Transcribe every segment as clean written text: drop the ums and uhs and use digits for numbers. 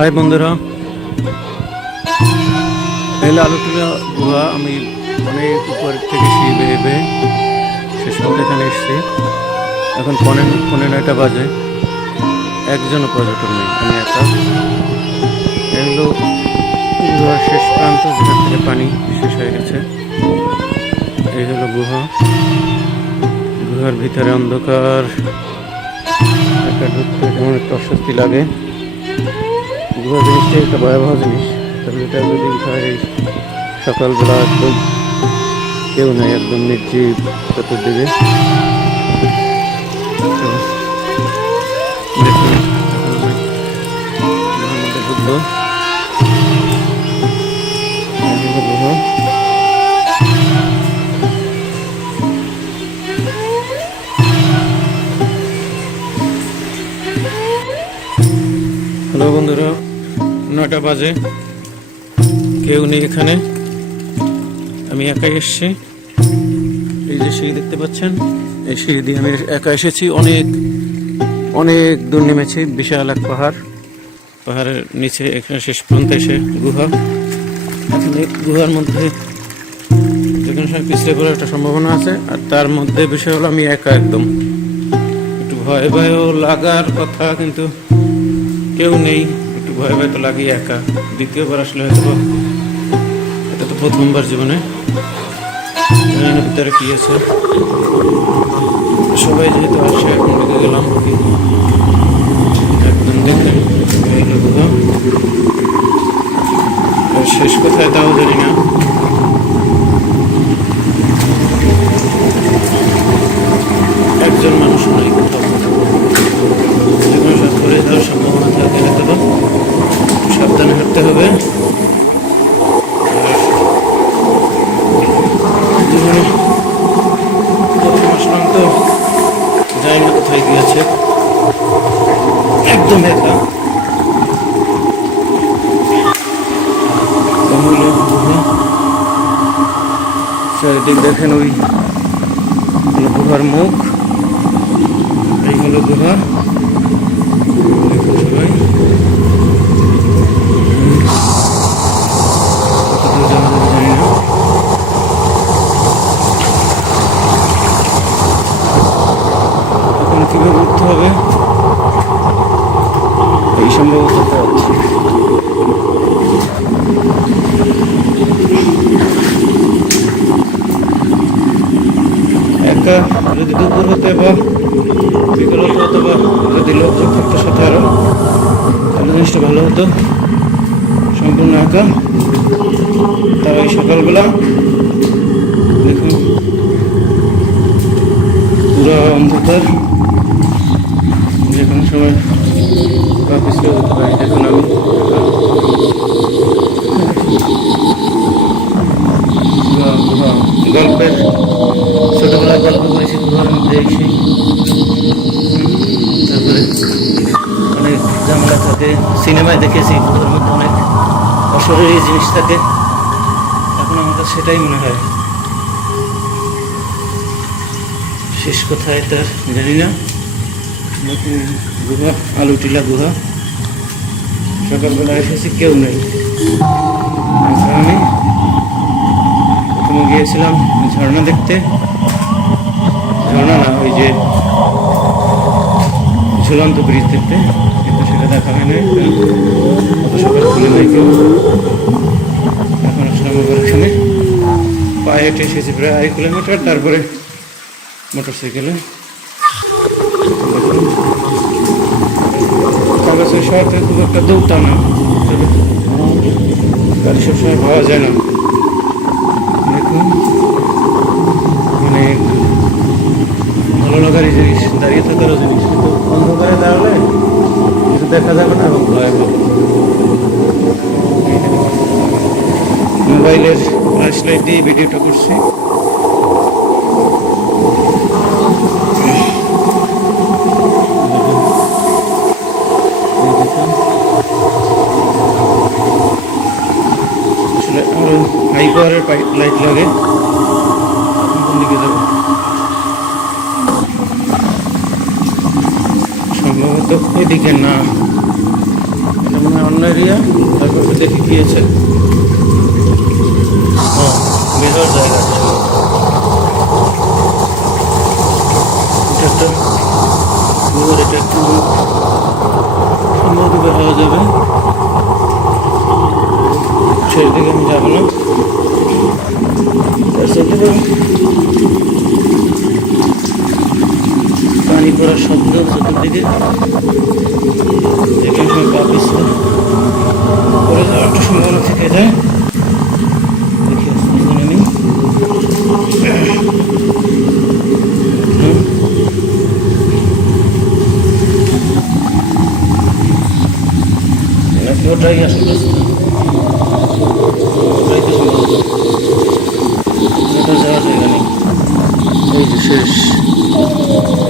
High বন্ধুরা, এলো আলুটিলা গুহা। আমি অনেক উপর থেকে সিঁড়ি বেয়ে বেয়ে শেষ পর্যন্ত এখানে এসেছি। এখন পৌনে 9টা বাজে, একজনও পর্যটক নেই, আমি একা। এগুলো গুহার শেষ প্রান্ত, যেখান থেকে পানি শেষ হয়ে গেছে। এই হলো গুহা। গুহার ভিতরে অন্ধকার, একা ঢুকতে যেমন একটু অস্বস্তি লাগে। গুহা জিনিসটা একটা ভয়াবহ জিনিস। তবে এটা যদি হয় সকালবেলা, একদম কেউ নাই, একদম নির্জীব চতুর্দিকে। তো দেখুন, এখন আমি গুহার মধ্যে ঢুকবো। গুহা হ্যালো বন্ধুরা, 9টা বাজে, কেউ নেই এখানে, আমি একাই এসেছি। এই যে সিঁড়ি দেখতে পাচ্ছেন, এই সিঁড়ি দিয়ে আমি একা এসেছি। অনেক অনেক দূর নেমেছি, বিশাল এক পাহাড়ের নিচে এখানে শেষ পর্যন্ত এসে গুহা। এখন এই গুহার মধ্যে যে কোনো সময় পিছলে পড়ার একটা সম্ভাবনা আছে। আর তার মধ্যে বিষয় হলো আমি একা, একদম একটু ভয় ভয় লাগার কথা, কিন্তু কেউ নেই। একটু ভয় ভয় তো লাগি, একা। দ্বিতীয়বার আসলে হয়তো, এটা তো প্রথমবার জীবনে। ভিতরে কি আছে, সবাই যেহেতু আসে, এখন ঢুকে গেলাম। একদম দেখেন, শেষ কোথায় তাও জানি না। একজন মানুষ নাই কোথাও। যে কোনো সব করে যাওয়ার সম্ভাবনা থাকে, হয়তো সাবধানে হাঁটতে হবে। জীবনে প্রথম আসলাম তো, জানি না কোথায় গিয়েছে, একদম একা। চারিদিক দেখেন, ওই গুহার মুখ, এই হলো গুহা। দেখুন সবাই, কতদূর যাওয়া যাবে জানি না। এখন কিভাবে উঠতে হবে, এই সম্ভবত পথ। একা যদি দুপুর হতে বা বিকেল হতো, অথবা যদি লোকজন থাকতো সাথে আরো, তাহলে জিনিসটা ভালো হতো। সম্পূর্ণ একা, তাও এই সকালবেলা। দেখুন পুরো অন্ধকার, যে কোনো সময় বা পিছলে যেতে পারি। দেখুন আমি গল্পের, ছোটবেলায় গল্প করেছি গুহার মধ্যে এসে। তারপরে অনেক ঝামেলা থাকে, সিনেমায় দেখেছি গুহার মধ্যে অনেক অশরীরী জিনিস থাকে। এখন আমার কাছে সেটাই মনে হয়। শেষ কোথায় তার জানি না। গুহা, আলুটিলা গুহা। সকালবেলা এসেছি, কেউ নেই। আমি প্রথমে গিয়েছিলাম ঝর্ণা দেখতে। ঝর্ণা না, ওই যে ঝুলন্ত ব্রিজ দেখতে, কিন্তু সেটা দেখা হয় নাই। অত সকাল খুলে নাই কেউ। এখন আসলাম আবার এখানে, পায়ে হেঁটে এসেছি প্রায় 1 কিলোমিটার, তারপরে মোটরসাইকেলে। কাগজের শহর থেকে খুব একটা দৌড়টা না, গাড়ি সবসময় পাওয়া যায় না। দেখুন, অনেক ভালো লাগার জিনিস, দাঁড়িয়ে থাকারও জিনিস, কিন্তু অন্ধকারে দাঁড়ালে কিছু দেখা যাবে না এবং ভয়াবহ। মোবাইলের ফ্ল্যাশ লাইট দিয়ে ভিডিওটা করছি। আসলে আরো হাই পাওয়ারের লাইট লাগে। কোন দিকে যাবো, সম্ভবত ওইদিকে না, এটা মনে হয় অন্য এরিয়া, তারপর দেখি কি আছে। বেরোর জায়গা আছে। এটা একটা পুকুর, এটা একটু সম্ভবত বের হওয়া যাবে, সেদিকে আমি যাবো না। পানি পড়ার শব্দ চতুর্দিকে, যেখানে সময় পা পিছলে পড়ে যাওয়ার একটা সম্ভাবনা থেকে যায়। দেখি আস্তে আস্তে নেমে নাকি ওটাই আসল রাস্তা, ওটাই তো সম্ভবত, ওটা যাওয়ার জায়গা নেই। এই যে শেষ,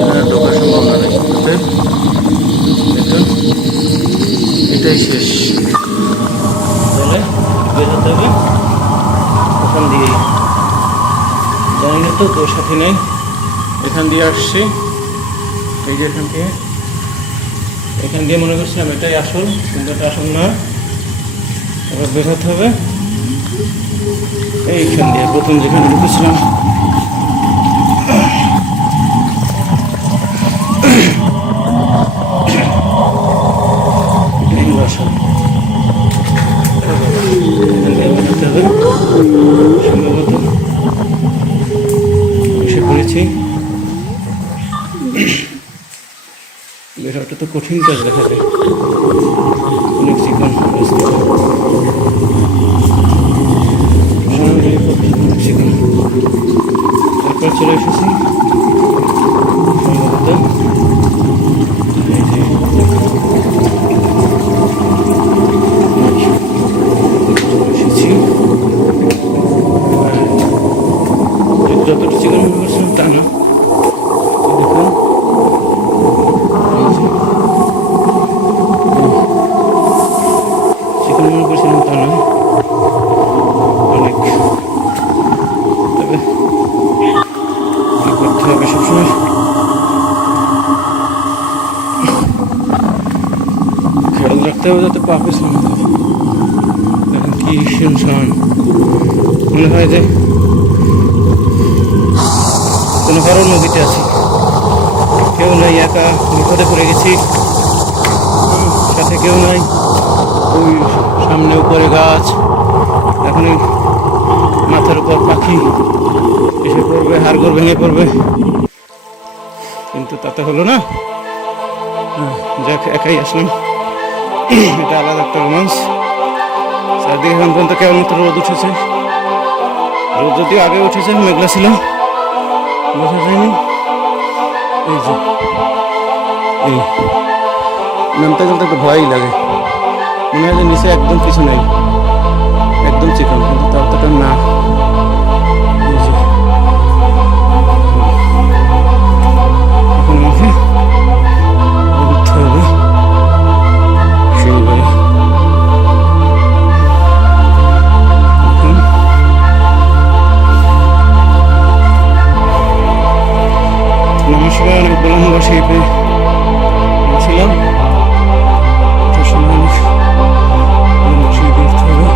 এখানে ঢোকার সম্ভাবনা নেই। দেখুন এটাই শেষ, তাহলে বের হতে হবে ওখান দিয়েই। জানি না তো, তোর সাথে নেই, এখান দিয়ে আসছি। এই যে এখান দিয়ে মনে করছিলাম এটাই আসল, কিন্তু এটা আসল না। এবার বের হতে হবে এইখান দিয়ে, প্রথম যেখানে ঢুকেছিলাম। সম্ভবত এসে পড়েছি। বের হওয়াটা তো কঠিন কাজ দেখা যায়, অনেক চিকন চিকন। তারপর চলে এসেছি সম্ভবত যতটা চিকন মনে করছিলাম তা না। দেখুন চিকন মনে করছিলাম তা না, অনেক। তবে কি করতে হবে সবসময়, খেয়াল রাখতে হবে যাতে পা পিছনে না থাকে। এখন কি শুনশান মনে হয় যে কোনো কারণ নদীতে আছি, কেউ নাই, একা বিপদে পড়ে গেছি, সাথে কেউ নাই। ওই সামনে উপরে গাছ, এখন ওই মাথার উপর পাখি এসে পড়বে, হাড়গোড় ভেঙে পড়বে, কিন্তু তাতে হলো না। যাক, একাই আসলাম, এটা আলাদা একটা রোমাঞ্চ। চারদিকে এখন পর্যন্ত কেবলমাত্র রোদ উঠেছে, রোদ যদিও আগে উঠেছে, মেঘলা ছিল, বোঝা যায়নি। এই যে এই নামতে গেলে একটা ভয়ই লাগে, মনে হয় যে নিচে একদম কিছু নেই, একদম চিকন, কিন্তু ততটা না। এখন আমাকে উঠতে হবে শিলবাড়ি। নামার সময় অনেক বললাম বসে ছিলাম, ওঠার সময় অনেক বসে দেখতে হবে।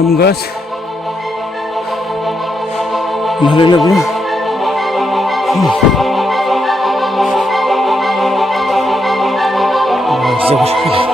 আম গাছ, ভালো লাগলো। আচ্ছা,